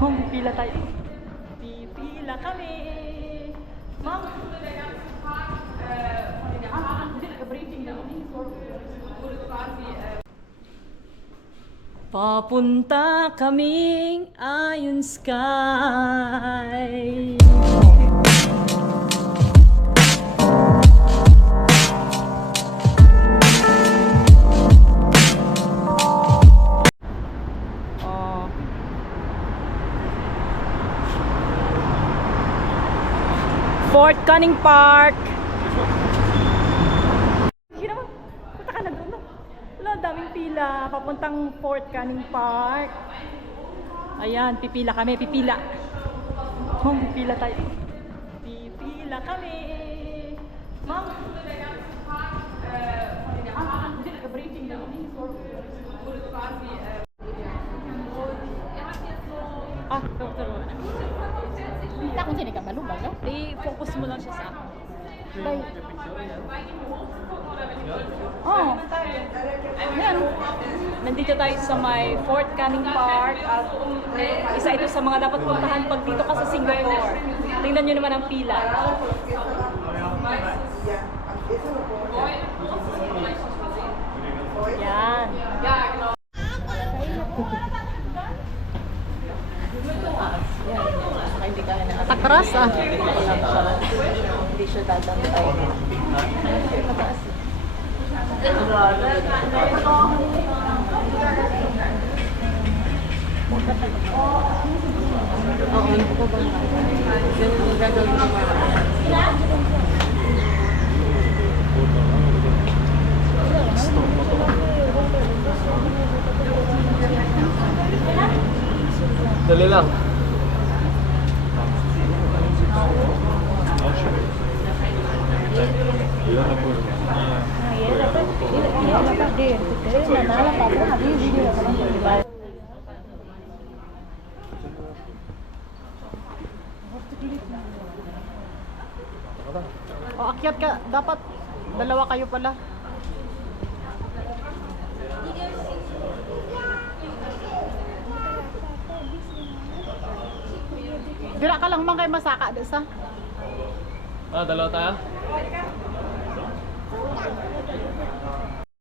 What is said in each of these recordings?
Pipila tayo. Pipila kami. Ma'am. Briefing na kami. Papunta kaming Ayon Sky. Fort Canning Park. Sige naman, punta ka na doon. Wala, daming pila. Papuntang Fort Canning Park. Ayan, pipila kami, pipila. Pipila tayo. Pipila kami. Ma'am. Briefing na kami. Doktor. Kita kung sini ka malubag, no? I-focus mo lang siya sa akin. Ayan. Nandito tayo sa may Fort Canning Park at isa ito sa mga dapat puntahan pag dito ka sa Singapore. Tingnan nyo naman ang pila. Yan. Takras ah. Hindi siya dadantay. Mataas. Dali lang. O, akyat ka. Dapat dalawa kayo pala. Dira ka lang man kay masaka desa. Dalawa tayo?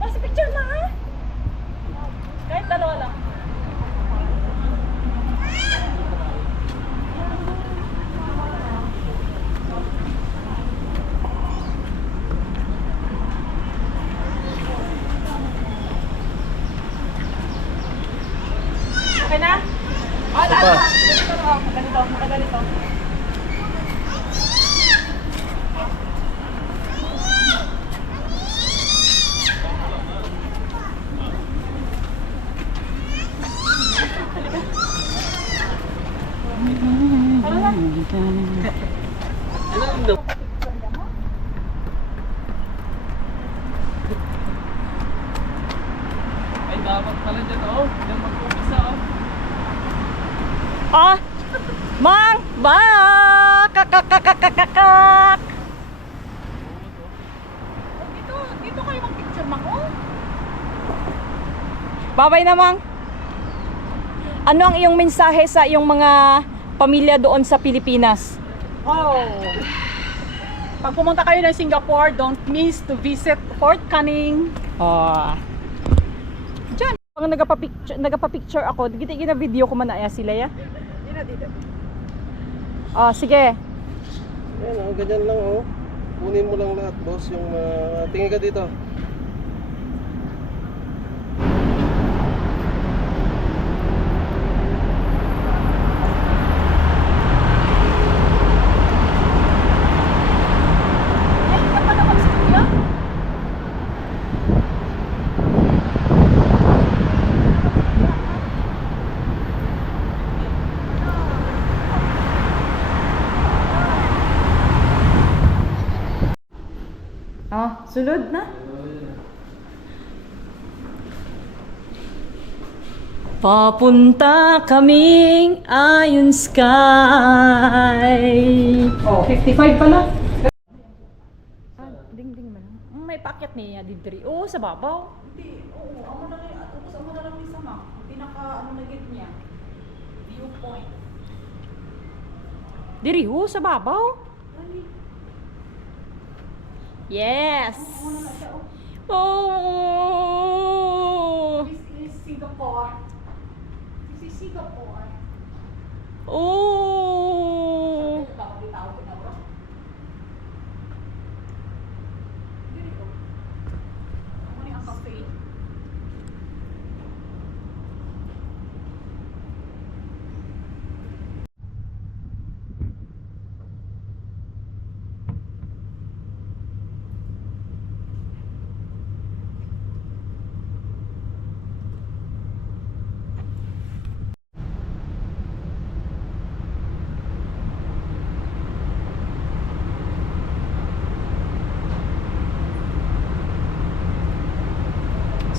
Mas picture na ha? Kahit dalawa lang. Okay na? Pa. Ganito. Ay, dapat pala dyan, oh. Dyan mag-umpisa, oh. Mang! Ba! Kakakakakakak! Dito kayo mag-picture man ko. Babay na, Mang. Ano ang iyong mensahe sa iyong mga pamilya doon sa Pilipinas? Oh. Pag pumunta kayo ng Singapore, don't miss to visit Fort Canning. Diyan. Pag nagapa-picture ako, gina video ko man na sila ya. Dito. Sige. Ayan, oh, ganyan lang, oh. Kunin mo lang lahat, boss, yung tingin ka dito. Sunod na. Papunta kaming Ayon Sky. 55 pala. Ding man. May paakyat niya didri. Oo, sa babaw. Hindi, amo na lang ni sama. Pinaka ano na git niya. viewpoint. Diri ho, sa babaw. Yes! Oh! This is Singapore. This is Singapore. Oh! Bitaw ko na bro. Dili ko. Ano ni ang cafe?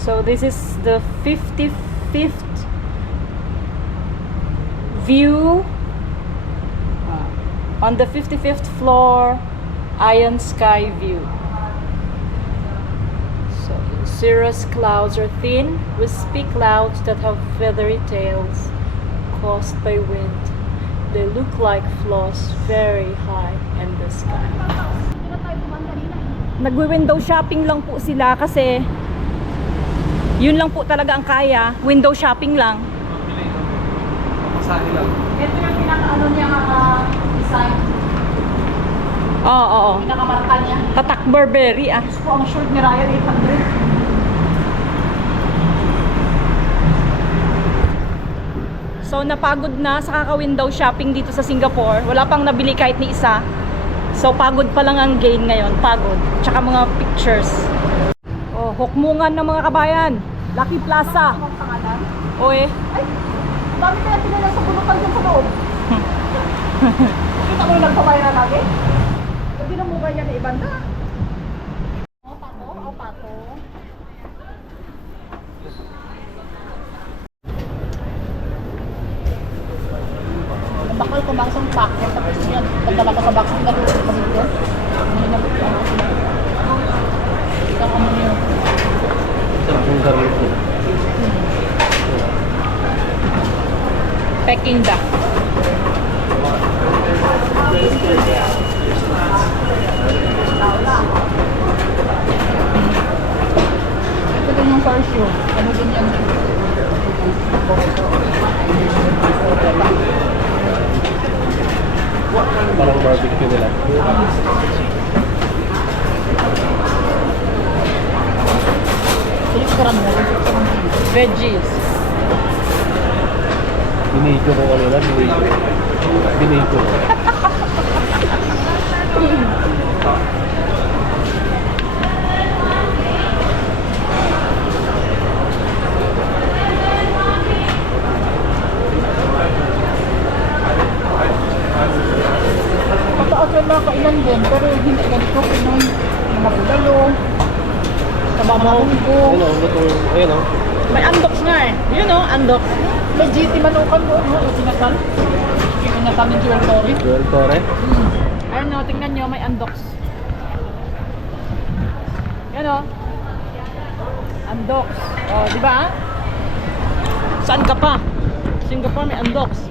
So this is the 55th view on the 55th floor, Iron Sky view. So cirrus clouds are thin, wispy clouds that have feathery tails caused by wind. They look like flaws very high in the sky. Nagwi-window shopping lang po sila kasi yun lang po talaga ang kaya. Window shopping lang. Masahe lang. Ito yung pinaka-ano niya design. Oo, oo. Pinakamarka niya. Tatak Burberry ah. Gusto ko ang short ni Ryan 800. So napagod na sa kaka-window shopping dito sa Singapore. Wala pang nabili kahit ni isa. So pagod pa lang ang gain ngayon. Pagod. Tsaka mga pictures. Oh, hukmungan ng mga kabayan. Lucky Plaza. Ang pangalan? Oy. Ay, dami kaya tinala sa bulukan dyan sa loob. Kita mo yung nagpapaya na lagi? Hindi na mukha niya na ibanda. O, pato? O, pato? Bakal ko bang isang packet tapos yan, nagdala ko sa box ng gano'n sa pamilya. Hindi na isang ano yun. Sarap yung garlic mo. Peking duck. Ito din yung first show. Ano din yan? Parang barbecue nila. Silikturan mo. Veggies. Binidyo ko kanina, binidyo. Binidyo. Pataas yung mga kailan din, pero hindi ganito. Pinoy, mga bulalo, kababahong ko. Ayun o, luto. Ayun o. May andox nga eh. You know, andox. May GT manukan doon, no? Yung sinasal. Yung sinasal ni Joel Torre. Joel Torre. Ayun o, tingnan nyo, may andox. Yan o. Andox. O, di ba? Saan ka pa? Singapore may andox.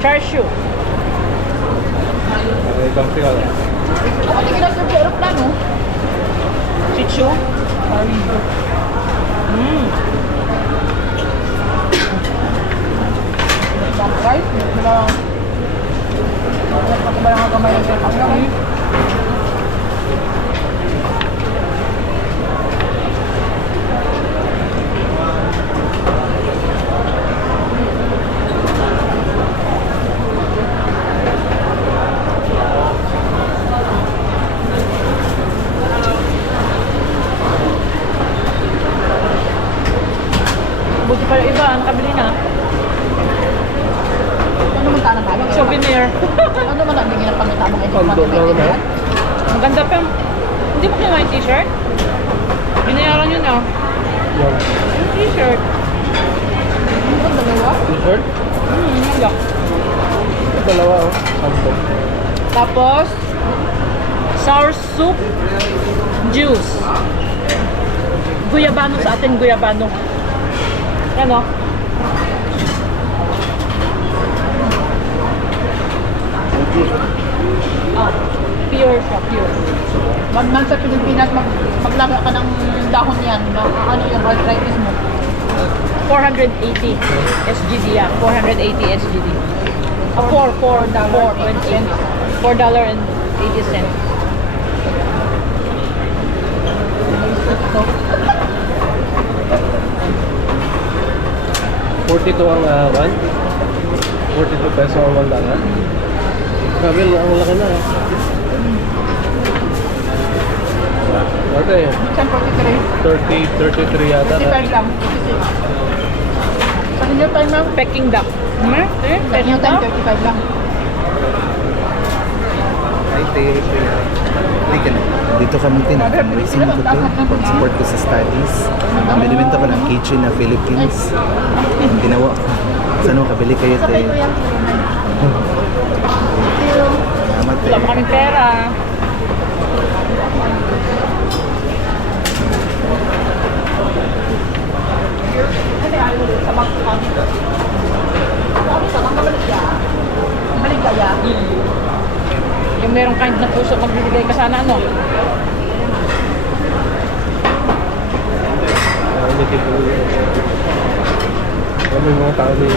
Char siu. Ay, ibang siya. Ako tingin na sa aeroplano. Chichu. Ibang rice, ibang... Ako ba lang gamay ng aeroplano? Buti pa yung iba, ang kabili na. Ano naman tanong tayo? Souvenir. Ano naman ang bigyan ng pangitamang ito? Kondo lang naman. Ang ganda pa yung... Hindi mo kinuha yung t-shirt? Binayaran yun ah. Yan. Yung t-shirt. T-shirt? Nalak. Dalawa oh. Sampo. Tapos, sour soup juice. Guyabano sa atin, guyabano. Ano? Ah, pure siya, pure. Wag man sa Pilipinas, maglaga ka ng dahon yan. Ano yung arthritis mo? 480 SGD yan. 480 SGD. $4.80. $42 ang 42 peso ang $1. Grabe, ang laki na eh. Ate, Minsan 43. 33 yata. 55 lang. 56. Sa inyo time ma'am? Peking duck. Sa inyo time 35 lang. Hi, Te. Halika na. Dito kami tinag-racing ko to. Pag-support ko sa studies. Binibenta ko ng kitchen na Philippines. Ginawa ko. Saan mo kabili kayo, Te? Salamat, Te. Wala pa kaming pera. Maligaya. Yung merong kind na puso, magbibigay ka sana ano. Hindi tipo. May mga tao din.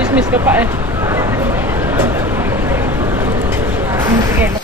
Dismiss ka pa eh. Sige.